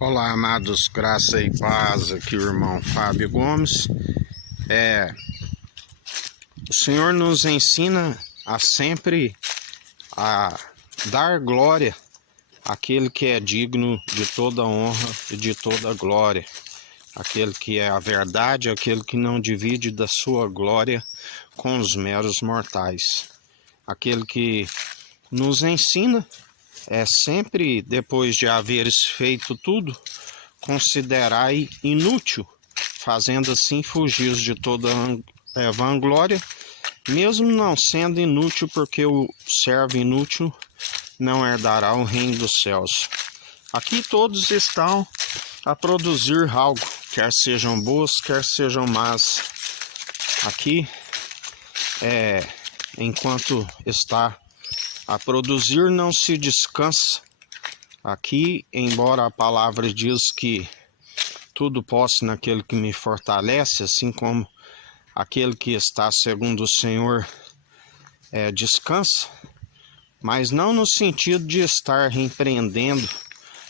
Olá, amados, graça e paz, aqui o irmão Fábio Gomes. O Senhor nos ensina a sempre a dar glória àquele que é digno de toda honra e de toda glória, aquele que é a verdade, aquele que não divide da sua glória com os meros mortais, aquele que nos ensina sempre, depois de haveres feito tudo, considerai inútil, fazendo assim fugir de toda vanglória, mesmo não sendo inútil, porque o servo inútil não herdará o reino dos céus. Aqui todos estão a produzir algo, quer sejam boas, quer sejam más. Aqui, enquanto está a produzir, não se descansa. Aqui, embora a palavra diz que tudo posso naquele que me fortalece, assim como aquele que está segundo o Senhor descansa, mas não no sentido de estar empreendendo,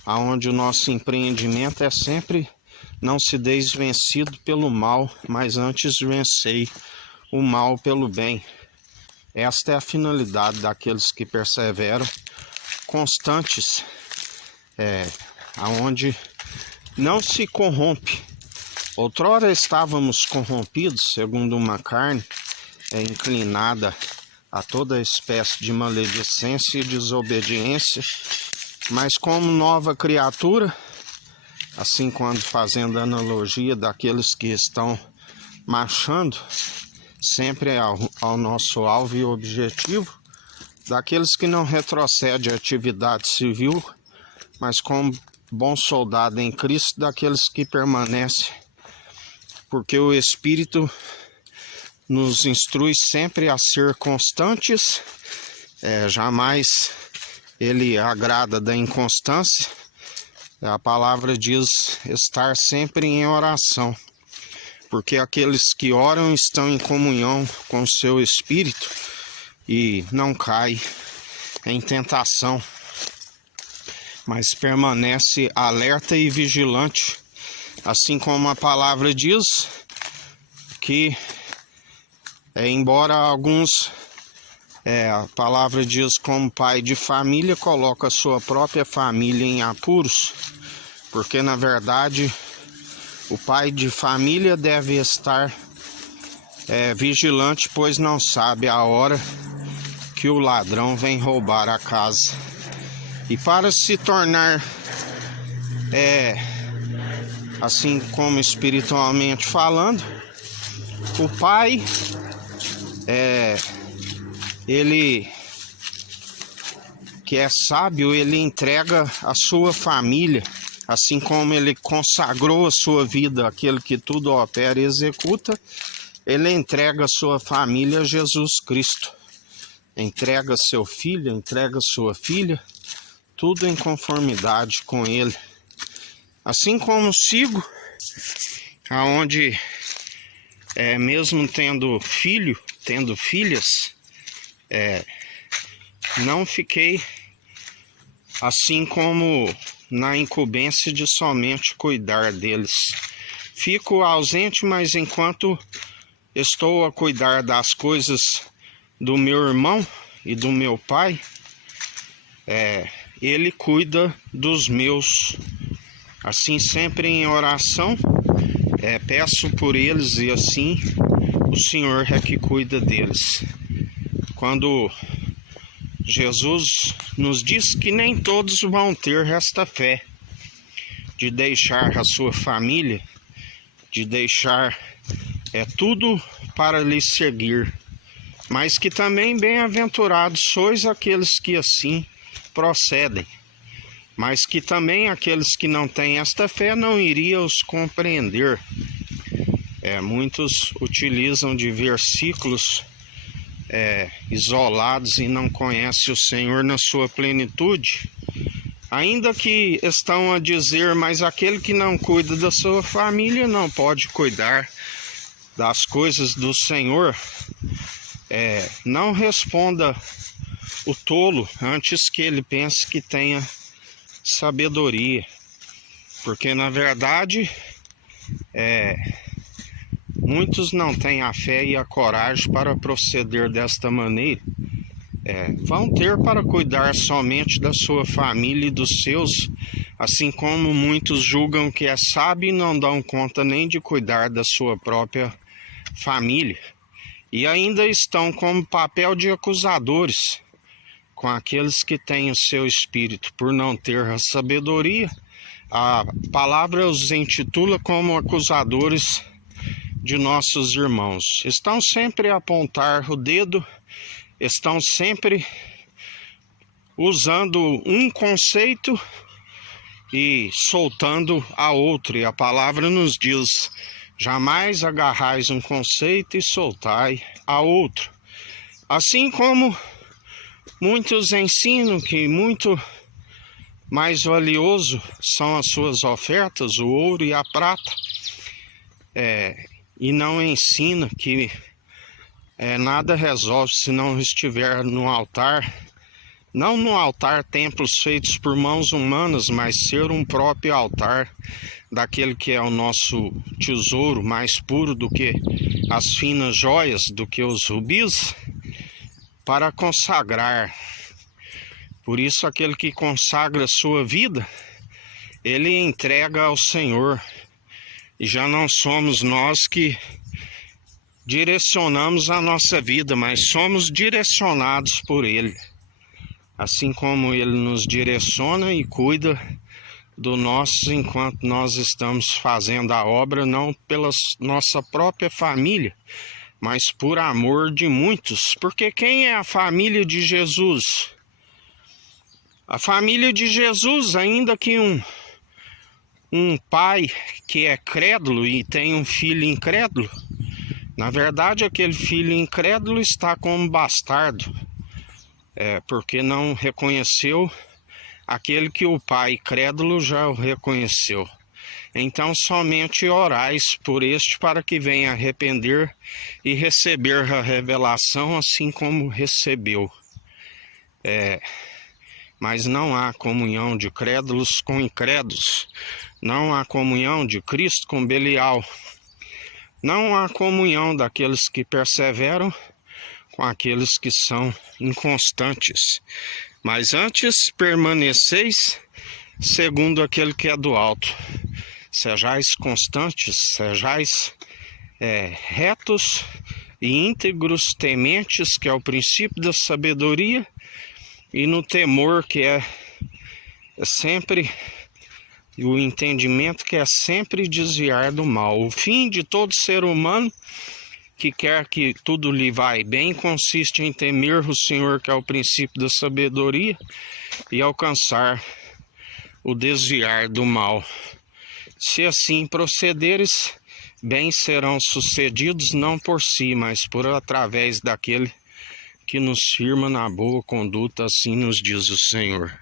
aonde o nosso empreendimento é sempre não se deis vencido pelo mal, mas antes vencei o mal pelo bem. Esta é a finalidade daqueles que perseveram, constantes, aonde não se corrompe. Outrora estávamos corrompidos, segundo uma carne inclinada a toda espécie de maledicência e desobediência, mas como nova criatura, assim quando fazendo analogia daqueles que estão marchando sempre ao nosso alvo e objetivo, daqueles que não retrocedem à atividade civil, mas como bom soldado em Cristo, daqueles que permanecem, porque o Espírito nos instrui sempre a ser constantes, jamais ele agrada da inconstância. A palavra diz estar sempre em oração, porque aqueles que oram estão em comunhão com o seu Espírito e não cai em tentação, mas permanece alerta e vigilante, assim como a palavra diz que, embora alguns, a palavra diz como pai de família coloca a sua própria família em apuros, porque na verdade o pai de família deve estar vigilante, pois não sabe a hora que o ladrão vem roubar a casa. E para se tornar, assim como espiritualmente falando, o pai, ele que é sábio, ele entrega a sua família, assim como ele consagrou a sua vida àquele que tudo opera e executa, ele entrega a sua família a Jesus Cristo. Entrega seu filho, entrega sua filha, tudo em conformidade com ele. Assim como sigo, aonde mesmo tendo filho, tendo filhas, não fiquei assim como na incumbência de somente cuidar deles. Fico ausente, mas enquanto estou a cuidar das coisas do meu irmão e do meu pai, ele cuida dos meus. Assim, sempre em oração, peço por eles e assim o Senhor é que cuida deles. Quando Jesus nos diz que nem todos vão ter esta fé de deixar a sua família, de deixar tudo para lhe seguir, mas que também bem-aventurados sois aqueles que assim procedem, mas que também aqueles que não têm esta fé não iriam os compreender. Muitos utilizam de versículos isolados e não conhecem o Senhor na sua plenitude, ainda que estão a dizer, mas aquele que não cuida da sua família não pode cuidar das coisas do Senhor. Não responda o tolo antes que ele pense que tenha sabedoria. Porque na verdade muitos não têm a fé e a coragem para proceder desta maneira. Vão ter para cuidar somente da sua família e dos seus, assim como muitos julgam que é sábio e não dão conta nem de cuidar da sua própria família. E ainda estão como papel de acusadores com aqueles que têm o seu espírito. Por não ter a sabedoria, a palavra os intitula como acusadores de nossos irmãos. Estão sempre a apontar o dedo, estão sempre usando um conceito e soltando a outro. E a palavra nos diz: jamais agarrais um conceito e soltai a outro. Assim como muitos ensinam que muito mais valioso são as suas ofertas, o ouro e a prata, e não ensina que nada resolve se não estiver no altar, não no altar templos feitos por mãos humanas, mas ser um próprio altar daquele que é o nosso tesouro, mais puro do que as finas joias, do que os rubis, para consagrar. Por isso aquele que consagra a sua vida, ele entrega ao Senhor. E já não somos nós que direcionamos a nossa vida, mas somos direcionados por Ele. Assim como Ele nos direciona e cuida do nosso enquanto nós estamos fazendo a obra, não pela nossa própria família, mas por amor de muitos. Porque quem é a família de Jesus? A família de Jesus, ainda que um pai que é crédulo e tem um filho incrédulo, na verdade aquele filho incrédulo está como bastardo, porque não reconheceu aquele que o pai crédulo já o reconheceu. Então somente orais por este para que venha arrepender e receber a revelação assim como recebeu. Mas não há comunhão de crédulos com incrédulos. Não há comunhão de Cristo com Belial. Não há comunhão daqueles que perseveram com aqueles que são inconstantes. Mas antes permaneceis segundo aquele que é do alto. Sejais constantes, sejais retos e íntegros, tementes, que é o princípio da sabedoria, e no temor, que é sempre o entendimento, que é sempre desviar do mal. O fim de todo ser humano que quer que tudo lhe vai bem consiste em temer o Senhor, que é o princípio da sabedoria, e alcançar o desviar do mal. Se assim procederes, bem serão sucedidos, não por si, mas por através daquele que nos firma na boa conduta, assim nos diz o Senhor.